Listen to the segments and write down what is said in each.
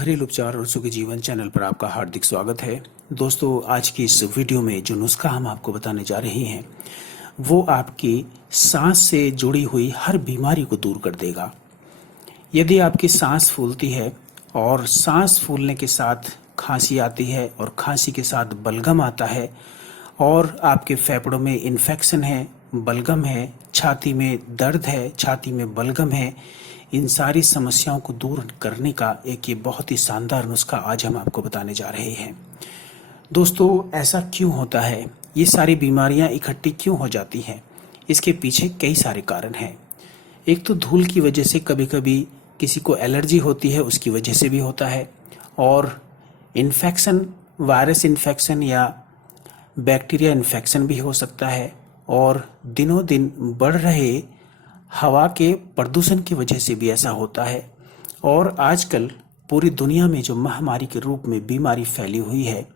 घरेलू उपचार और सुखी जीवन चैनल पर आपका हार्दिक स्वागत है। दोस्तों, आज की इस वीडियो में जो नुस्खा हम आपको बताने जा रहे हैं वो आपकी सांस से जुड़ी हुई हर बीमारी को दूर कर देगा। यदि आपकी सांस फूलती है और सांस फूलने के साथ खांसी आती है और खांसी के साथ बलगम आता है और आपके फेफड़ों में इन्फेक्शन है, बलगम है, छाती में दर्द है, छाती में बलगम है, इन सारी समस्याओं को दूर करने का एक ये बहुत ही शानदार नुस्खा आज हम आपको बताने जा रहे हैं। दोस्तों, ऐसा क्यों होता है? ये सारी बीमारियां इकट्ठी क्यों हो जाती हैं? इसके पीछे कई सारे कारण हैं। एक तो धूल की वजह से कभी कभी किसी को एलर्जी होती है, उसकी वजह से भी होता है। और इन्फेक्शन, वायरस इन्फेक्शन या बैक्टीरिया इन्फेक्शन भी हो सकता है। और दिनों दिन बढ़ रहे हवा के प्रदूषण की वजह से भी ऐसा होता है। और आजकल पूरी दुनिया में जो महामारी के रूप में बीमारी फैली हुई है,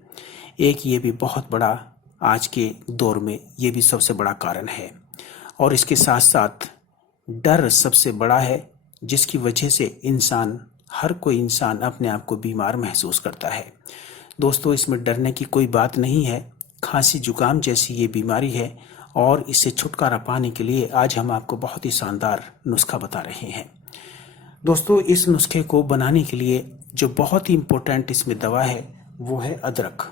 एक ये भी बहुत बड़ा आज के दौर में ये भी सबसे बड़ा कारण है। और इसके साथ साथ डर सबसे बड़ा है, जिसकी वजह से हर कोई इंसान अपने आप को बीमार महसूस करता है। दोस्तों, इसमें डरने की कोई बात नहीं है। खांसी जुकाम जैसी ये बीमारी है और इससे छुटकारा पाने के लिए आज हम आपको बहुत ही शानदार नुस्खा बता रहे हैं। दोस्तों, इस नुस्खे को बनाने के लिए जो बहुत ही इम्पोर्टेंट इसमें दवा है वो है अदरक।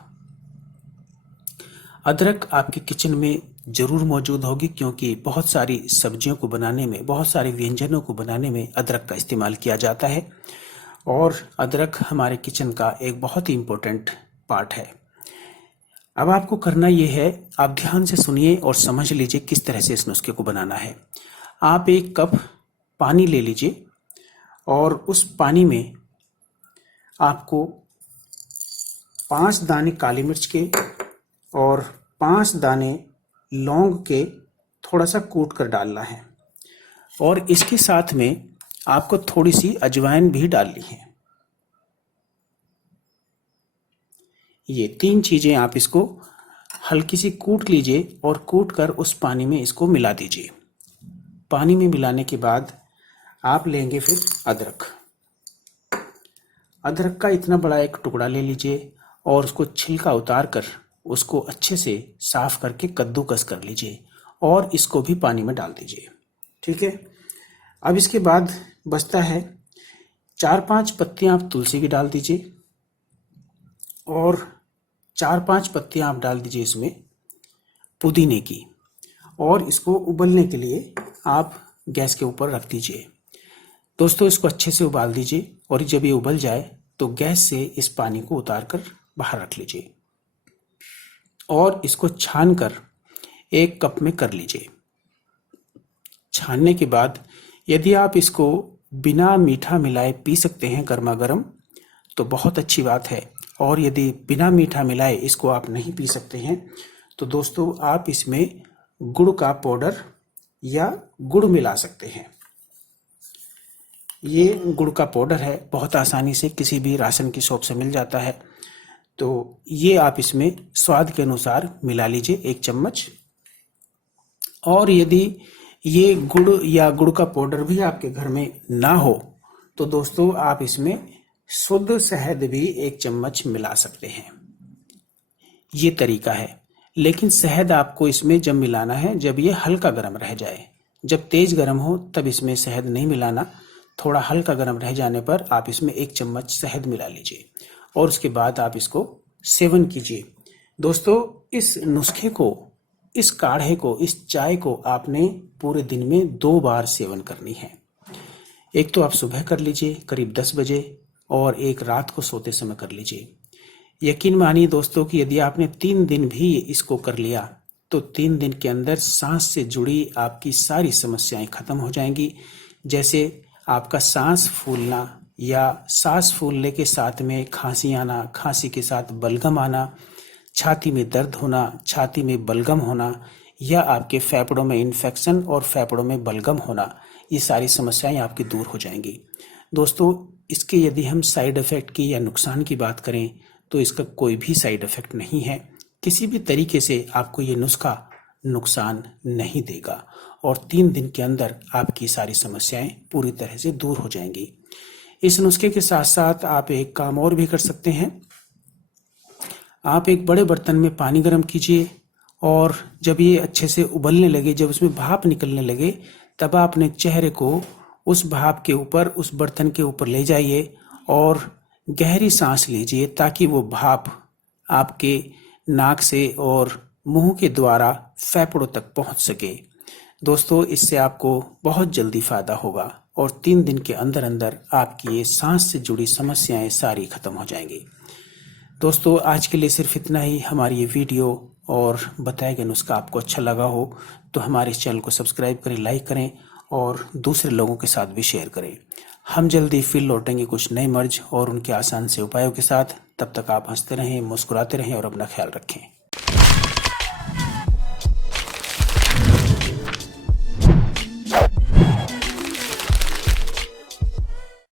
अदरक आपके किचन में जरूर मौजूद होगी, क्योंकि बहुत सारी सब्जियों को बनाने में, बहुत सारे व्यंजनों को बनाने में अदरक का इस्तेमाल किया जाता है। और अदरक हमारे किचन का एक बहुत ही इम्पोर्टेंट पार्ट है। अब आपको करना ये है, आप ध्यान से सुनिए और समझ लीजिए किस तरह से इस नुस्खे को बनाना है। आप 1 कप पानी ले लीजिए और उस पानी में आपको 5 दाने काली मिर्च के और 5 दाने लौंग के थोड़ा सा कूट कर डालना है। और इसके साथ में आपको थोड़ी सी अजवाइन भी डालनी है। ये 3 चीजें आप इसको हल्की सी कूट लीजिए और कूट कर उस पानी में इसको मिला दीजिए। पानी में मिलाने के बाद आप लेंगे फिर अदरक। अदरक का इतना बड़ा एक टुकड़ा ले लीजिए और उसको छिलका उतार कर उसको अच्छे से साफ करके कद्दूकस कर लीजिए और इसको भी पानी में डाल दीजिए। ठीक है। अब इसके बाद बचता है 4-5 पत्तियां आप तुलसी की डाल दीजिए और 4-5 पत्तियां आप डाल दीजिए इसमें पुदीने की। और इसको उबलने के लिए आप गैस के ऊपर रख दीजिए। दोस्तों, इसको अच्छे से उबाल दीजिए और जब ये उबल जाए तो गैस से इस पानी को उतार कर बाहर रख लीजिए और इसको छान कर 1 कप में कर लीजिए। छानने के बाद यदि आप इसको बिना मीठा मिलाए पी सकते हैं गर्मा गर्म तो बहुत अच्छी बात है। और यदि बिना मीठा मिलाए इसको आप नहीं पी सकते हैं तो दोस्तों आप इसमें गुड़ का पाउडर या गुड़ मिला सकते हैं। ये गुड़ का पाउडर है, बहुत आसानी से किसी भी राशन की शॉप से मिल जाता है। तो ये आप इसमें स्वाद के अनुसार मिला लीजिए 1 चम्मच। और यदि ये गुड़ या गुड़ का पाउडर भी आपके घर में ना हो तो दोस्तों आप इसमें शुद्ध शहद भी 1 चम्मच मिला सकते हैं। ये तरीका है। लेकिन शहद आपको इसमें जब मिलाना है जब ये हल्का गर्म रह जाए। जब तेज गर्म हो तब इसमें शहद नहीं मिलाना। थोड़ा हल्का गर्म रह जाने पर आप इसमें 1 चम्मच शहद मिला लीजिए और उसके बाद आप इसको सेवन कीजिए। दोस्तों, इस नुस्खे को, इस काढ़े को, इस चाय को आपने पूरे दिन में 2 बार सेवन करनी है। एक तो आप सुबह कर लीजिए करीब 10 बजे और एक रात को सोते समय कर लीजिए। यकीन मानिए दोस्तों कि यदि आपने 3 दिन भी इसको कर लिया तो 3 दिन के अंदर सांस से जुड़ी आपकी सारी समस्याएं खत्म हो जाएंगी। जैसे आपका सांस फूलना या सांस फूलने के साथ में खांसी आना, खांसी के साथ बलगम आना, छाती में दर्द होना, छाती में बलगम होना या आपके फेफड़ों में इन्फेक्शन और फेफड़ों में बलगम होना, ये सारी समस्याएं आपकी दूर हो जाएंगी। दोस्तों, इसके यदि हम साइड इफ़ेक्ट की या नुकसान की बात करें तो इसका कोई भी साइड इफ़ेक्ट नहीं है। किसी भी तरीके से आपको ये नुस्खा नुकसान नहीं देगा और 3 दिन के अंदर आपकी सारी समस्याएं पूरी तरह से दूर हो जाएंगी। इस नुस्खे के साथ साथ आप एक काम और भी कर सकते हैं। आप एक बड़े बर्तन में पानी गर्म कीजिए और जब ये अच्छे से उबलने लगे, जब उसमें भाप निकलने लगे, तब आप अपने चेहरे को उस भाप के ऊपर, उस बर्तन के ऊपर ले जाइए और गहरी सांस लीजिए ताकि वो भाप आपके नाक से और मुंह के द्वारा फेफड़ों तक पहुंच सके। दोस्तों, इससे आपको बहुत जल्दी फायदा होगा और 3 दिन के अंदर अंदर आपकी ये सांस से जुड़ी समस्याएं सारी खत्म हो जाएंगी। दोस्तों, आज के लिए सिर्फ इतना ही। हमारी ये वीडियो और बताया गया नुस्खा आपको अच्छा लगा हो तो हमारे इस चैनल को सब्सक्राइब करें, लाइक करें और दूसरे लोगों के साथ भी शेयर करें। हम जल्दी फिर लौटेंगे कुछ नए मर्ज और उनके आसान से उपायों के साथ। तब तक आप हंसते रहें, मुस्कुराते रहें और अपना ख्याल रखें।